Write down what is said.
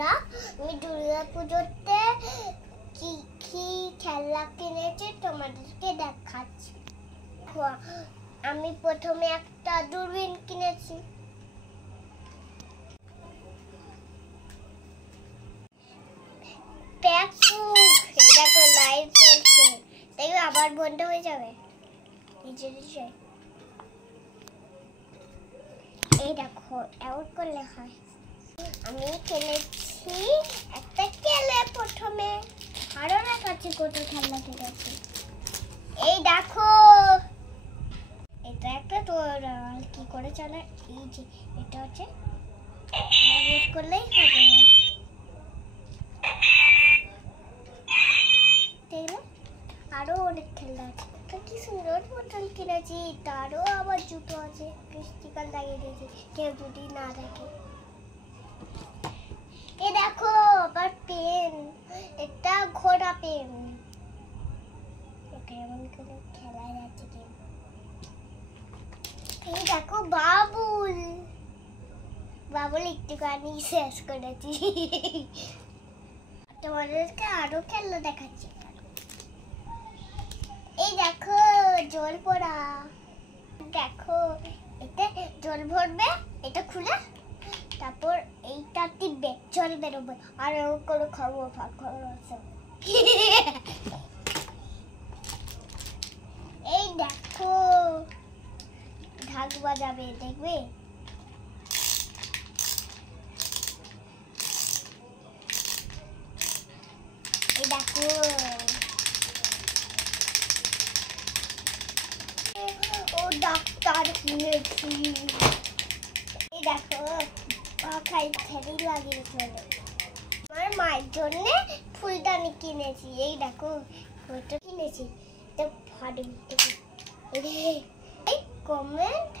বন্ধুরা, আমি দুর্গা পুজোতে কি কি খেলনা কিনেছি তোমাদেরকে দেখাচ্ছি। আমি প্রথমে একটা দূরবীন কিনেছি। দেখো লাইট চলছে, দেখবে আবার বন্ধ হয়ে যাবে। এই দেখো এমন করলে হয়। আমি কিনেছি একটা কেলে প্রথমে, আরো দেখাচ্ছি কত খেলনা কিনেছি। এই দেখো এটা একটা কি করে চলে, এই যে এটা হচ্ছে করলেই হবে। আরো অনেক খেলনা আছে, কি সুন্দর বোতল কিনেছি। তারও আবার জুতো আছে, স্টিকার লাগিয়ে দিয়েছি কেউ যদি না দেখে। এই দেখো আবার পেন, এটা ঘোড়া পেন। এটা এমন করে খেলা যাচ্ছে গেম। এই দেখো বাবুল, বাবুল একটুখানি শেষ করেছি। তোমাদেরকে আরো খেলনা দেখাচ্ছি। এই দেখো জল পড়া, দেখো এটা জল ভরবে, এটা খুলে তারপর এইটা টিপবে, জল বেরোবে। আর এরকম করে খাবো ভাগ আছে। এই দেখো ঢাক বাজাবে, দেখবে। এই দেখো ও ডাক্তার কিনেছি। এই দেখো খেলি লাগিয়ে চলে। আমার মায়ের জন্য ফুলদানি কিনেছি। এই দেখো ওইটা কিনেছি। এই কমেন্ট